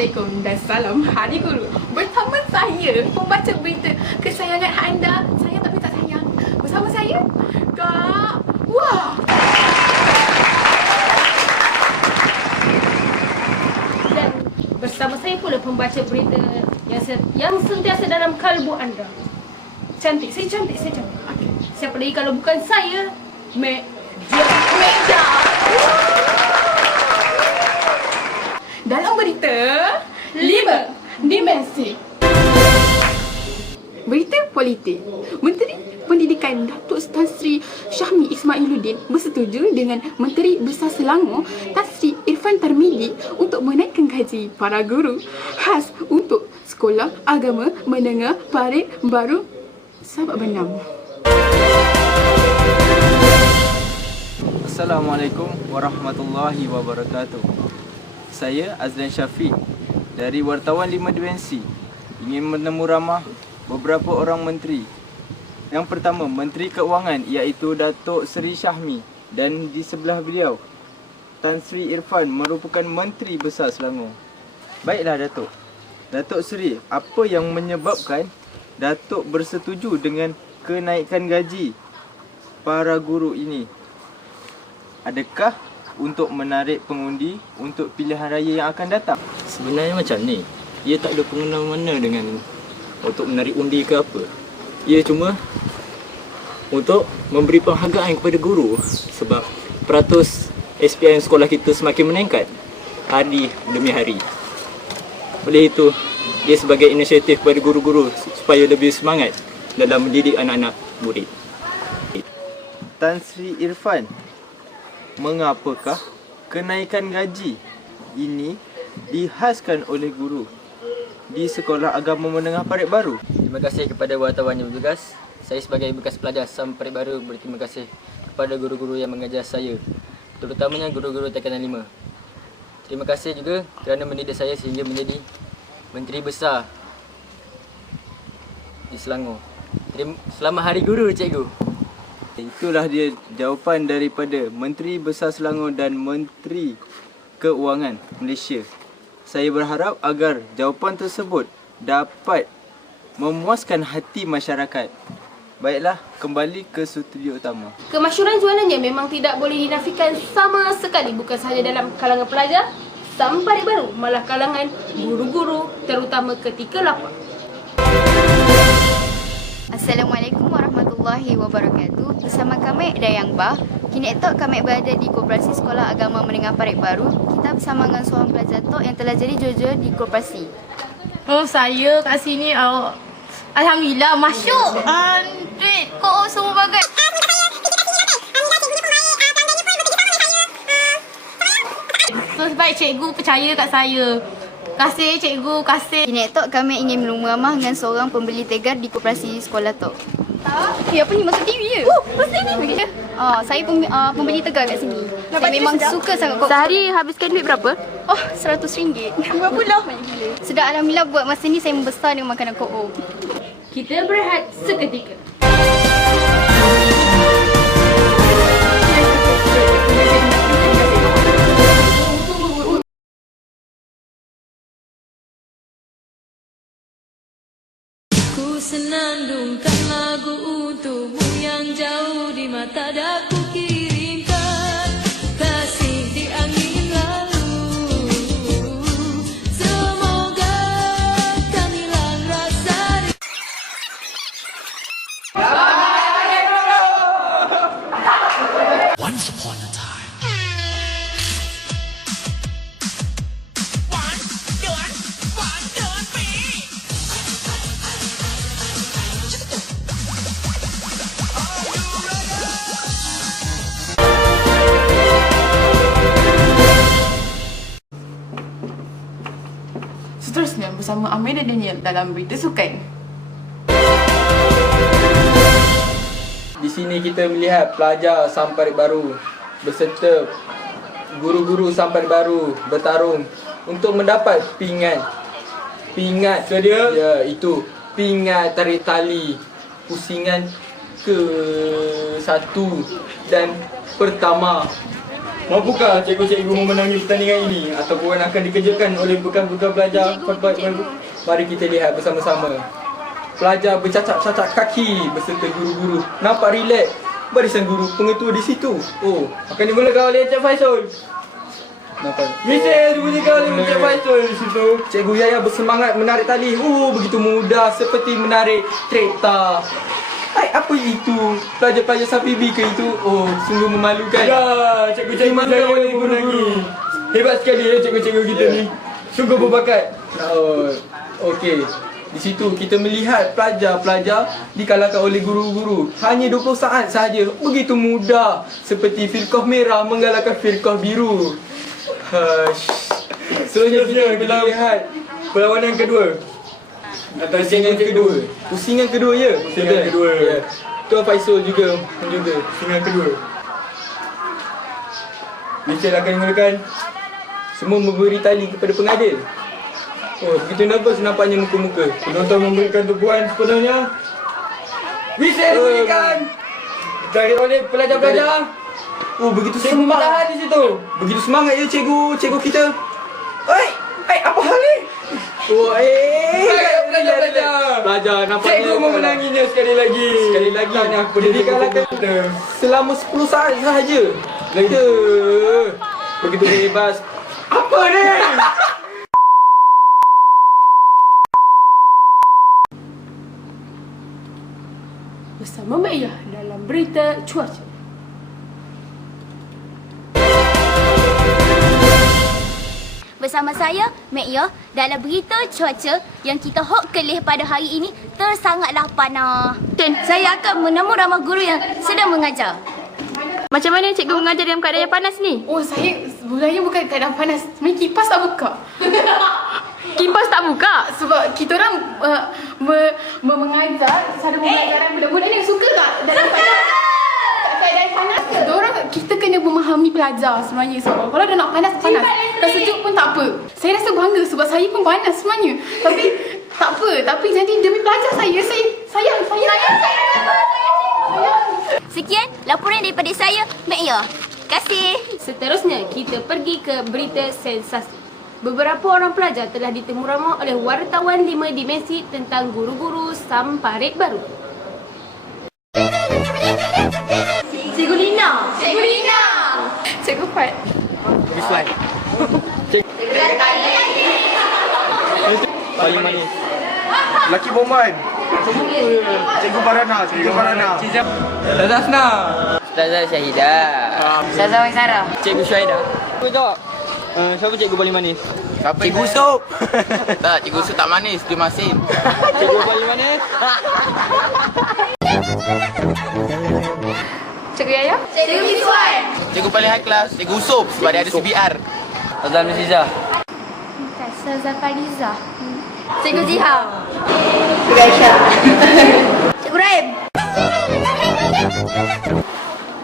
Assalamualaikum dan salam Hari Guru Bersama saya Pembaca berita kesayangan anda Saya tapi tak sayang Bersama saya Kak Wah dan bersama saya pula pembaca berita yang se- yang sentiasa dalam kalbu anda. Cantik, saya cantik, saya cantik. Okay. Siapa lagi kalau bukan saya? Me Meja Dalam berita Lima Dimensi Berita politik Menteri Pendidikan Datuk Tan Sri Syahmi Ismailuddin bersetuju dengan Menteri Besar Selangor Tan Sri Irfan Tarmili untuk menaikkan gaji para guru khas untuk Sekolah Agama Menengah Parit Baru Sabak Benam. Assalamualaikum warahmatullahi wabarakatuh. Saya Azlan Syafiq dari Wartawan 5 Dimensi ingin menemu ramah beberapa orang menteri. Yang pertama, Menteri Keuangan iaitu Datuk Seri Syahmi dan di sebelah beliau Tan Sri Irfan merupakan Menteri Besar Selangor. Baiklah Datuk. Datuk Seri, apa yang menyebabkan Datuk bersetuju dengan kenaikan gaji para guru ini? Adakah untuk menarik pengundi untuk pilihan raya yang akan datang? Sebenarnya macam ni. Ia tak ada pengenalan mana dengan Untuk menarik undi ke apa. Ia cuma Untuk memberi penghargaan kepada guru Sebab peratus SPM sekolah kita semakin meningkat Hari demi hari. Oleh itu Dia sebagai inisiatif kepada guru-guru Supaya lebih semangat Dalam mendidik anak-anak murid. Tan Sri Irfan, mengapakah kenaikan gaji ini dihaskan oleh guru di Sekolah Agama Menengah Parit Baru? Terima kasih kepada wartawan yang bertugas. Saya sebagai bekas pelajar SAM Parit Baru berterima kasih kepada guru-guru yang mengajar saya, terutamanya guru-guru tekanan 5. Terima kasih juga kerana mendidik saya sehingga menjadi Menteri Besar di Selangor. Terima, selamat Hari Guru, Cikgu. Itulah dia jawapan daripada Menteri Besar Selangor dan Menteri Keuangan Malaysia. Saya berharap agar jawapan tersebut dapat memuaskan hati masyarakat. Baiklah, kembali ke studio utama. Kemasyuran jualannya memang tidak boleh dinafikan sama sekali bukan sahaja dalam kalangan pelajar sampai baru malah kalangan guru-guru terutama ketika lapar. Assalamualaikum warahmatullahi wabarakatuh. Bersama kami Dayang Bah. Kini Tok kami berada di Koperasi Sekolah Agama Menengah Parit Baru. Kita bersama dengan seorang pelajar Tok yang telah jadi jujur di koperasi. Oh saya kat sini uh, Alhamdulillah masuk uh, Duit kok semua bagai So sebab cikgu percaya kat saya Kasih cikgu, kasih Kini Tok kami ingin menemui dengan seorang pembeli tegar di koperasi sekolah Tok. Ya apa ni masuk TV je? Oh, pasti ni. Ah, saya pem, uh, pembeli tegar kat sini. Saya memang suka sangat kok. Sehari habiskan duit berapa? Oh, RM100. Berapa lah? Sudah Alhamdulillah buat masa ni saya membesar dengan makanan ko Kita berehat seketika. Bersama Amir dan Daniel dalam berita sukan. Di sini kita melihat pelajar Samparit Baru beserta guru-guru Samparit Baru bertarung untuk mendapat pingat. Pingat ke dia? Ya, itu pingat tarik tali pusingan ke satu dan pertama. Mampukah cikgu-cikgu memenangi pertandingan ini ataupun akan dikejutkan oleh bekas-bekas pelajar Mari kita lihat bersama-sama. Pelajar bercacak-cacak kaki beserta guru-guru. Nampak rileks. Barisan guru pengetua di situ. Oh, akan dimulakan oleh Encik Faisal. Nampak. Mister dimulakan oleh Encik Faisal di situ. Cikgu Yaya bersemangat menarik tali. Oh, begitu mudah seperti menarik kereta. Hai, apa itu? Pelajar-pelajar Safibi ke itu? Oh, sungguh memalukan. Ya, cikgu-cikgu saya boleh menangi. Hebat sekali ya cikgu-cikgu kita ni. Sungguh berbakat. Oh, okey. Di situ kita melihat pelajar-pelajar dikalahkan oleh guru-guru. Hanya 20 saat sahaja. Begitu mudah. Seperti firqah merah mengalahkan firqah biru. Hush. Seterusnya kita, kita lihat perlawanan kedua. Atau pusingan kedua. Pusingan kedua ya? Pusingan kedua. Ya. Tuan Faisal juga juga pusingan kedua. Michelle akan menggunakan semua memberi tali kepada pengadil. Oh, begitu nervous nampaknya muka-muka. Penonton memberikan tumpuan sepenuhnya. Michelle memberikan dari oleh pelajar-pelajar. Oh, begitu semangat di situ. Begitu semangat ya cikgu, cikgu kita. Oi, oi, apa hal ni? Oh, eh. Pelajar, pelajar. Pelajar, nampaknya. Cikgu memenanginya sekali lagi. Sekali lagi. Tanya kepada dikalahkan kita. Selama 10 saat sahaja. Kita. Begitu bebas. Apa ni? Bersama Mek Yah dalam berita cuaca. Bersama saya, Mek Yo, dalam berita cuaca yang kita hok kelih pada hari ini tersangatlah panas. Dan saya akan menemu ramai guru yang sedang mengajar. Macam mana cikgu mengajar dalam keadaan yang panas ni? Oh saya sebenarnya bukan keadaan panas. Sebenarnya kipas tak buka. Kipas tak buka. Sebab kita orang uh, me, me, mengajar cara pengajaran budak-budak ni suka tak dalam keadaan keadaan panas ke? Orang kita kena memahami pelajar sebenarnya sebab kalau dah nak panas panas. Dah sejuk pun tak apa. Saya rasa bangga sebab saya pun panas sebenarnya. Tapi tak apa. Tapi jadi demi pelajar saya saya sayang saya sayang saya sayang. Sekian laporan daripada saya, Mek Yo. Terima kasih. Seterusnya, kita pergi ke berita sensasi. Beberapa orang pelajar telah ditemu ramah oleh wartawan lima dimensi tentang guru-guru Samparit baru. Cikgu Fat. Rizwan. Paling manis. Laki Boman. Cikgu Farana, Cikgu Farana. Ustazah Asna. Ustazah Syahidah. Ustazah Waisara. Cikgu Syahida. Cikgu jawab. Uh, siapa cikgu paling manis? Siapa Cikgu Sup. Tak, cikgu Su tak manis, dia masin. Cikgu paling manis? Cikgu Yaya. Cikgu Miswan. Cikgu paling high class, cikgu Sup sebab dia ada CBR. Azam Nizizah. Ustazah Fariza. Cikgu Jiha. Cikgu Aisyah. Cikgu Raim.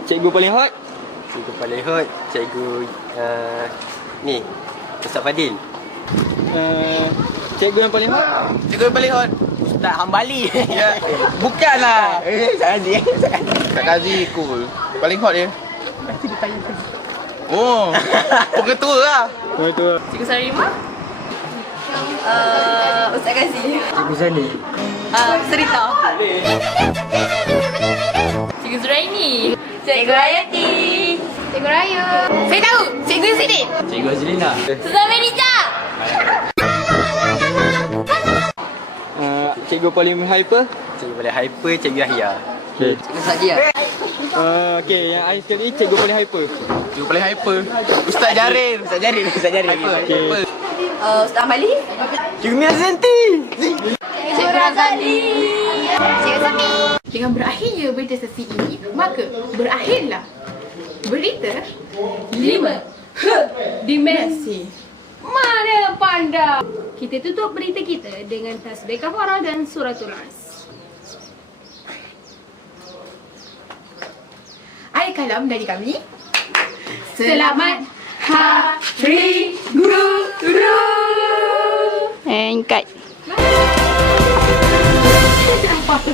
Cikgu paling hot? Cikgu paling hot, Cikgu uh, ni, Ustaz Fadil. Uh, cikgu yang paling hot? Cikgu yang paling hot. Tak Hambali. ya. Bukanlah. Eh, jangan dia. Kak Kazi cool. Paling hot dia. Oh, pengetua lah. Betul. Cikgu Sarima. Uh, Ustaz Gazi. Cikgu Zani. Uh, Serita. Cikgu Zuraini. Cikgu Hayati. Cikgu Raya. Saya tahu. Cikgu Sidin. Cikgu Azlina. Ustazah Merija. Cikgu paling hyper? Cikgu paling hyper, Cikgu Yahya. Cikgu Sadia. Uh, okay, yang akhir sekali cikgu paling hyper. Cikgu paling hyper. Ustaz Jarin. Ustaz Jarin, Ustaz Jarin. Hyper. Okay. hyper. Uh, Ustaz Amali. Cikgu Mia Zenti. Cikgu Razali. Cikgu Sami. Dengan berakhirnya berita sesi ini, maka berakhirlah berita Lima. Dimensi. Mana pandang? Kita tutup berita kita dengan tasbih kafarah dan suratul as. Air kalam dari kami. Selamat Hari Guru. And cut.